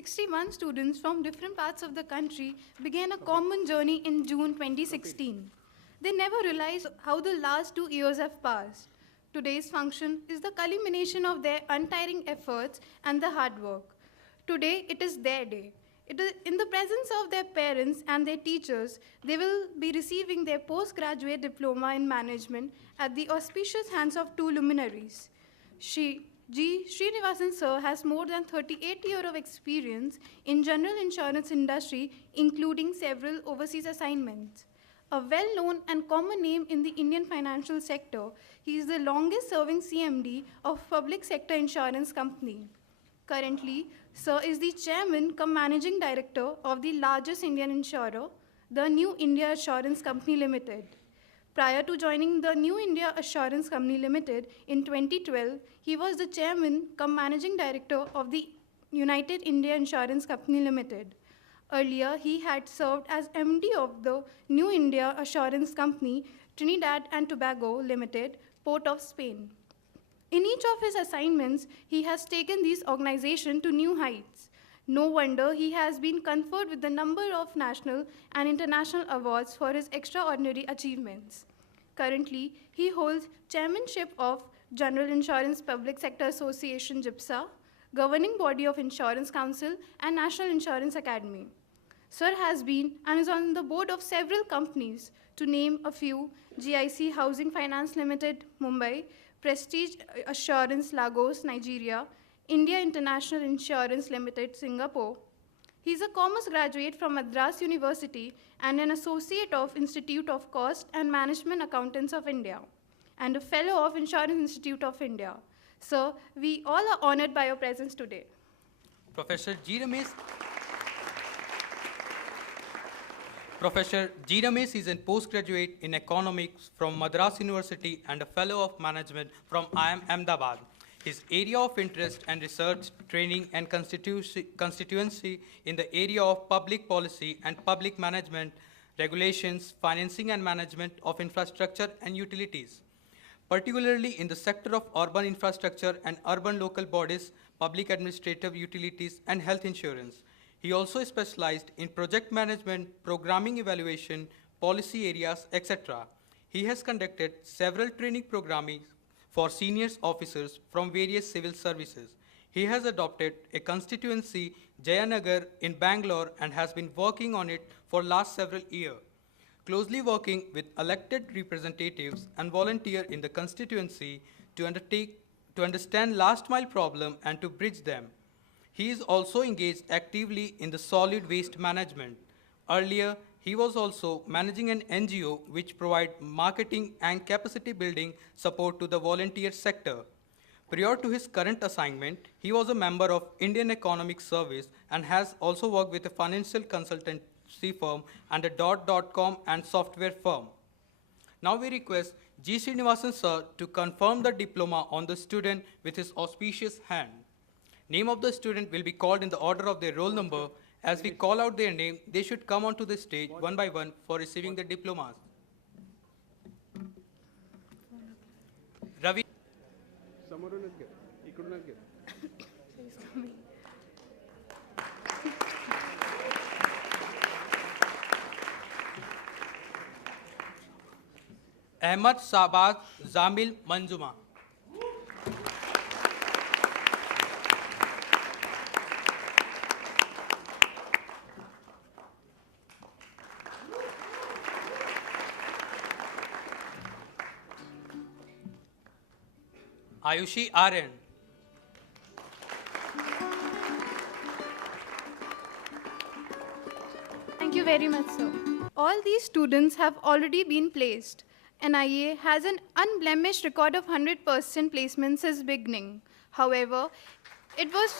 61 students from different parts of the country began a common journey in June 2016. They never realized how the last 2 years have passed. Today's function is the culmination of their untiring efforts and the hard work. Today, it is their day. In the presence of their parents and their teachers, they will be receiving their postgraduate diploma in management at the auspicious hands of two luminaries. G. Srinivasan sir has more than 38 years of experience in general insurance industry, including several overseas assignments. A well-known and common name in the Indian financial sector, he is the longest-serving CMD of public sector insurance company. Currently, sir is the chairman cum managing director of the largest Indian insurer, the New India Assurance Company Limited. Prior to joining the New India Assurance Company Limited in 2012, he was the chairman cum managing director of the United India Insurance Company Limited. Earlier, he had served as MD of the New India Assurance Company, Trinidad and Tobago Limited, Port of Spain. In each of his assignments, he has taken these organizations to new heights. No wonder he has been conferred with a number of national and international awards for his extraordinary achievements. Currently, he holds chairmanship of General Insurance Public Sector Association GIPSA, governing body of Insurance Council, and National Insurance Academy. Sir has been and is on the board of several companies, to name a few: GIC Housing Finance Limited, Mumbai, Prestige Assurance Lagos, Nigeria, India International Insurance Limited, Singapore. He is a commerce graduate from Madras University and an associate of Institute of Cost and Management Accountants of India, and a fellow of Insurance Institute of India. Sir, we all are honored by your presence today. Professor G. Ramesh is a postgraduate in economics from Madras University and a fellow of management from IIM Ahmedabad. His area of interest and research, training, and constituency in the area of public policy and public management, regulations, financing and management of infrastructure and utilities, particularly in the sector of urban infrastructure and urban local bodies, public administrative utilities, and health insurance. He also specialized in project management, programming evaluation, policy areas, etc. He has conducted several training programs for senior officers from various civil services. He has adopted a constituency, Jayanagar, in Bangalore, and has been working on it for last several years, closely working with elected representatives and volunteer in the constituency to understand last mile problem and to bridge them. He is also engaged actively in the solid waste management. Earlier, he was also managing an NGO which provides marketing and capacity building support to the volunteer sector. Prior to his current assignment, he was a member of Indian Economic Service and has also worked with a financial consultancy firm and a .com and software firm. Now we request G. Srinivasan sir to confirm the diploma on the student with his auspicious hand. Name of the student will be called in the order of their roll number. As we call out their name, they should come onto the stage one by one for receiving the diplomas. Ravi. Ahmad Sabaz Zamil Manjuma. Ayushi Aryan. Thank you very much, sir. All these students have already been placed. NIA has an unblemished record of 100% placements since beginning. However, it was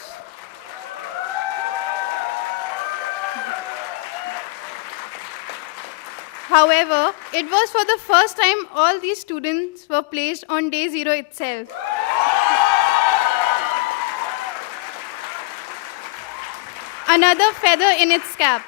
for the first time all these students were placed on day 0 itself. Another feather in its cap.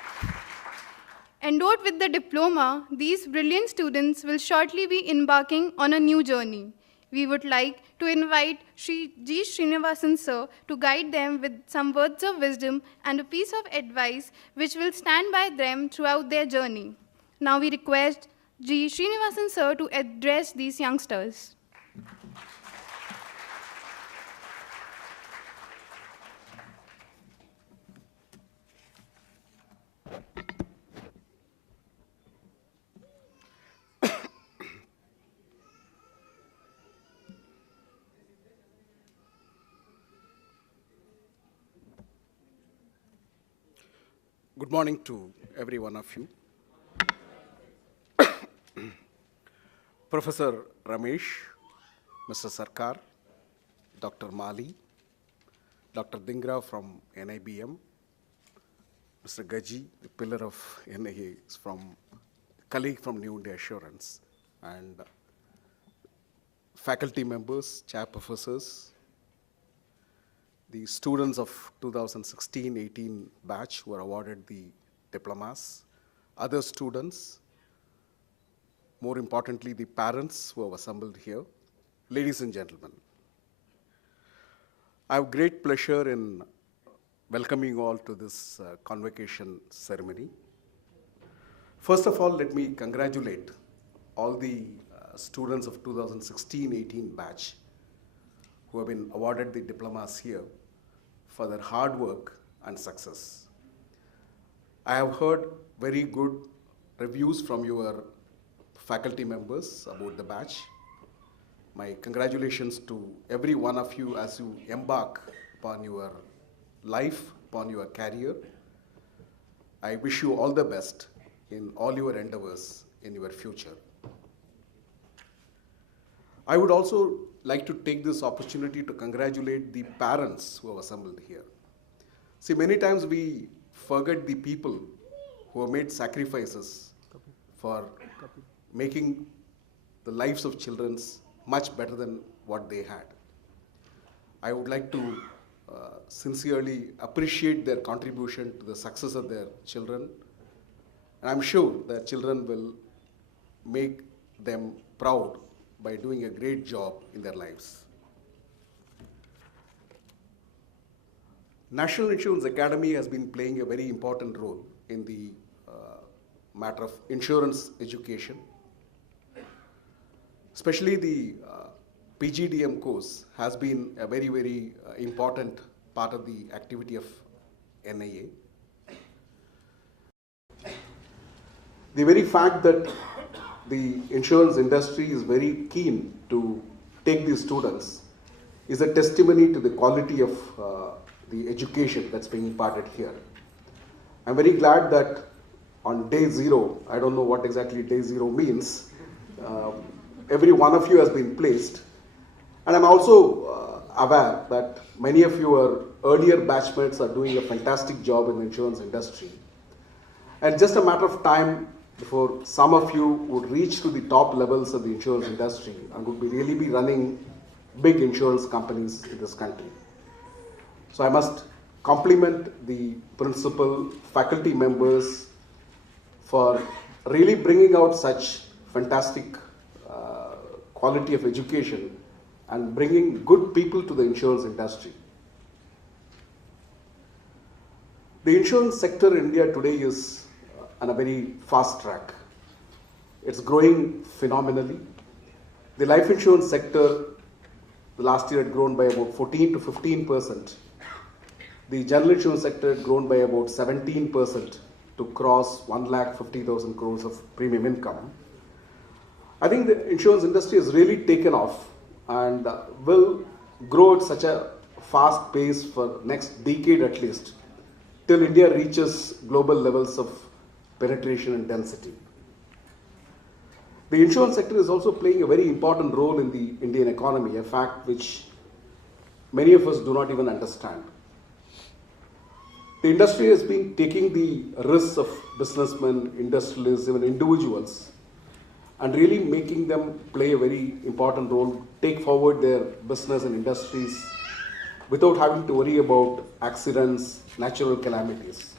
Endowed with the diploma, these brilliant students will shortly be embarking on a new journey. We would like to invite Sri G. Srinivasan sir to guide them with some words of wisdom and a piece of advice which will stand by them throughout their journey. Now we request G. Srinivasan sir to address these youngsters. Good morning to every one of you. Professor Ramesh, Mr. Sarkar, Dr. Mali, Dr. Dhingra from NIBM, Mr. Gaji, the pillar of NIA, is from colleague from New India Assurance, and faculty members, chair professors, the students of 2016-18 batch who were awarded the diplomas, other students, more importantly, the parents who have assembled here, ladies and gentlemen. I have great pleasure in welcoming you all to this convocation ceremony. First of all, let me congratulate all the students of 2016-18 batch who have been awarded the diplomas here for their hard work and success. I have heard very good reviews from your faculty members about the batch. My congratulations to every one of you as you embark upon your life, upon your career. I wish you all the best in all your endeavors in your future. I would also like to take this opportunity to congratulate the parents who have assembled here. See, many times we forget the people who have made sacrifices for making the lives of children much better than what they had. I would like to sincerely appreciate their contribution to the success of their children. And I'm sure their children will make them proud by doing a great job in their lives. National Insurance Academy has been playing a very important role in the matter of insurance education. Especially the PGDM course has been a very, very important part of the activity of NIA. The very fact that the insurance industry is very keen to take these students is a testimony to the quality of the education that's being imparted here. I'm very glad that on day zero, I don't know what exactly day zero means, every one of you has been placed. And I'm also aware that many of your earlier batchmates are doing a fantastic job in the insurance industry. And just a matter of time before some of you would reach to the top levels of the insurance industry and would really be running big insurance companies in this country. So I must compliment the principal, faculty members for really bringing out such fantastic quality of education and bringing good people to the insurance industry. The insurance sector in India today is on a very fast track. It's growing phenomenally. The life insurance sector, the last year had grown by about 14 to 15%. The general insurance sector had grown by about 17% to cross 1,50,000 crores of premium income. I think the insurance industry has really taken off and will grow at such a fast pace for next decade at least, till India reaches global levels of penetration and density. The insurance sector is also playing a very important role in the Indian economy, a fact which many of us do not even understand. The industry has been taking the risks of businessmen, industrialists, even individuals, and really making them play a very important role, take forward their business and industries without having to worry about accidents, natural calamities.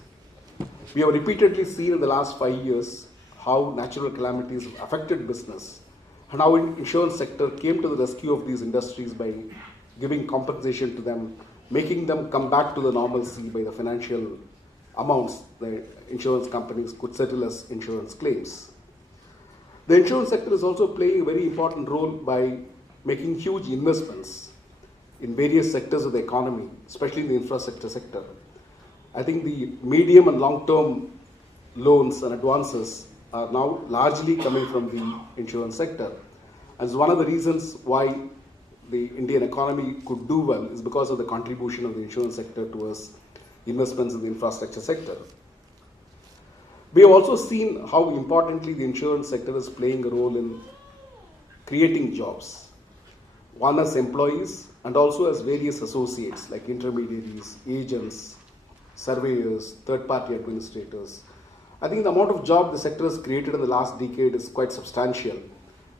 We have repeatedly seen in the last 5 years how natural calamities have affected business And how insurance sector came to the rescue of these industries by giving compensation to them, making them come back to the normalcy by the financial amounts the insurance companies could settle as insurance claims. The insurance sector is also playing a very important role by making huge investments in various sectors of the economy, especially in the infrastructure sector. I think the medium and long-term loans and advances are now largely coming from the insurance sector. And it's one of the reasons why the Indian economy could do well is because of the contribution of the insurance sector towards investments in the infrastructure sector. We have also seen how importantly the insurance sector is playing a role in creating jobs, one as employees and also as various associates like intermediaries, agents, surveyors, third-party administrators. I think the amount of job the sector has created in the last decade is quite substantial.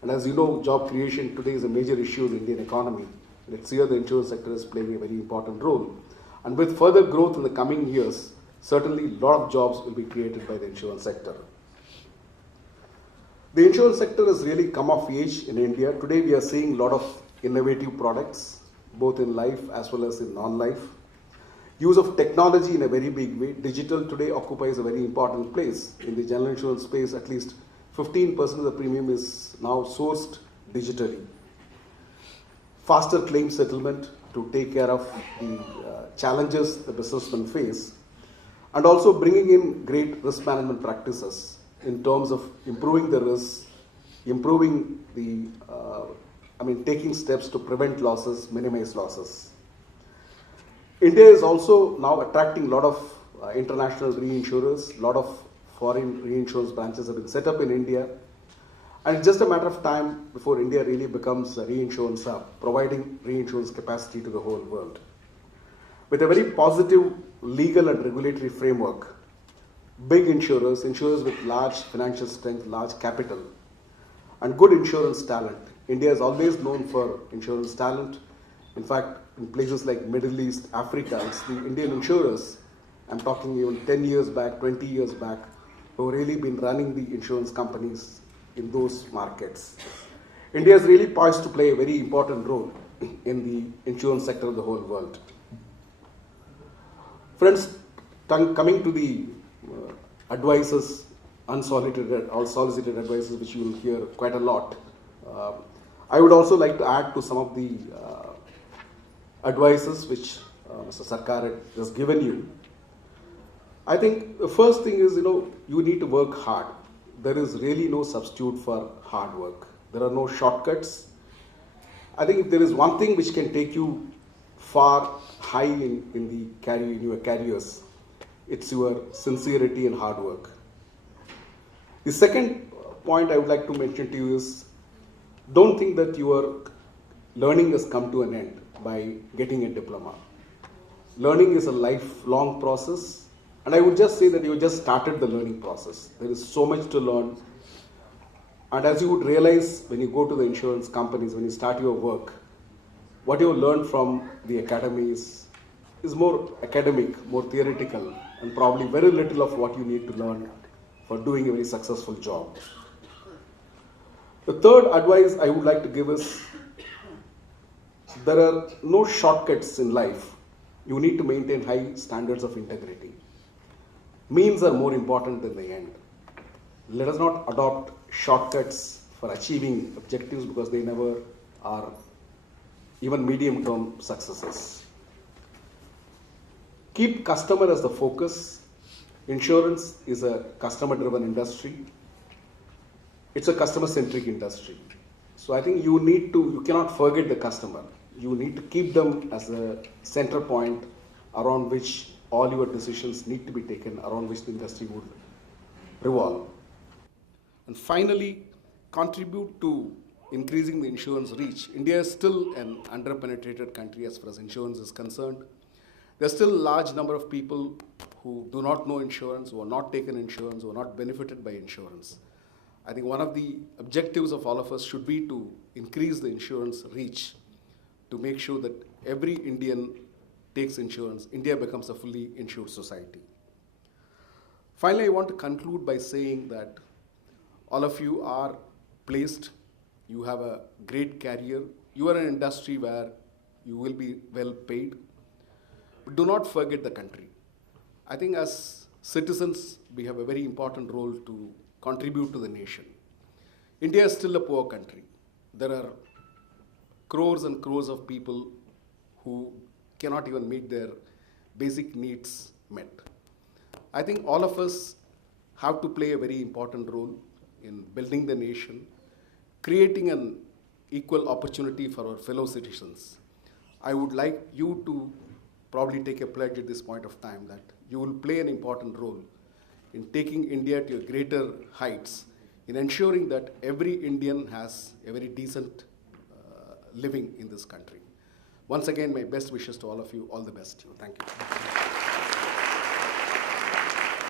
And as you know, job creation today is a major issue in the Indian economy. And it's here the insurance sector is playing a very important role. And with further growth in the coming years, certainly a lot of jobs will be created by the insurance sector. The insurance sector has really come of age in India. Today we are seeing a lot of innovative products, both in life as well as in non-life. Use of technology in a very big way. Digital today occupies a very important place. In the general insurance space, at least 15% of the premium is now sourced digitally. Faster claim settlement to take care of the challenges the businessmen face, and also bringing in great risk management practices in terms of improving the risks, improving the, taking steps to prevent losses, minimize losses. India is also now attracting a lot of international reinsurers. A lot of foreign reinsurance branches have been set up in India. And it's just a matter of time before India really becomes a reinsurance hub, providing reinsurance capacity to the whole world. With a very positive legal and regulatory framework, big insurers with large financial strength, large capital, and good insurance talent. India is always known for insurance talent. In fact, in places like Middle East, Africa, it's the Indian insurers, I'm talking even 10 years back, 20 years back, who have really been running the insurance companies in those markets. India is really poised to play a very important role in the insurance sector of the whole world. Friends, coming to the advices, unsolicited or solicited advices, which you will hear quite a lot, I would also like to add to some of the advices which Mr. Sarkar has given you. I think the first thing is, you need to work hard. There is really no substitute for hard work. There are no shortcuts. I think if there is one thing which can take you far high in your careers, it's your sincerity and hard work. The second point I would like to mention to you is, don't think that your learning has come to an end by getting a diploma. Learning is a lifelong process, and I would just say that you just started the learning process. There is so much to learn, and as you would realize when you go to the insurance companies, when you start your work, what you learn from the academy is more academic, more theoretical, and probably very little of what you need to learn for doing a very successful job. The third advice I would like to give is, there are no shortcuts in life. You need to maintain high standards of integrity. Means are more important than the end. Let us not adopt shortcuts for achieving objectives, because they never are even medium-term successes. Keep customer as the focus. Insurance is a customer-driven industry. It's a customer-centric industry. So I think you cannot forget the customer. You need to keep them as a center point around which all your decisions need to be taken, around which the industry would revolve. And finally, contribute to increasing the insurance reach. India is still an underpenetrated country as far as insurance is concerned. There's still a large number of people who do not know insurance, who are not taken insurance, who are not benefited by insurance. I think one of the objectives of all of us should be to increase the insurance reach, to make sure that every Indian takes insurance. India becomes a fully insured society. Finally, I want to conclude by saying that all of you are placed You have a great career. You are in an industry where you will be well paid. But do not forget the country. I think as citizens, we have a very important role to contribute to the nation. India is still a poor country. There are crores and crores of people who cannot even meet their basic needs met. I think all of us have to play a very important role in building the nation, creating an equal opportunity for our fellow citizens. I would like you to probably take a pledge at this point of time that you will play an important role in taking India to greater heights, in ensuring that every Indian has a very decent living in this country. Once again, my best wishes to all of you. All the best to you. Thank you.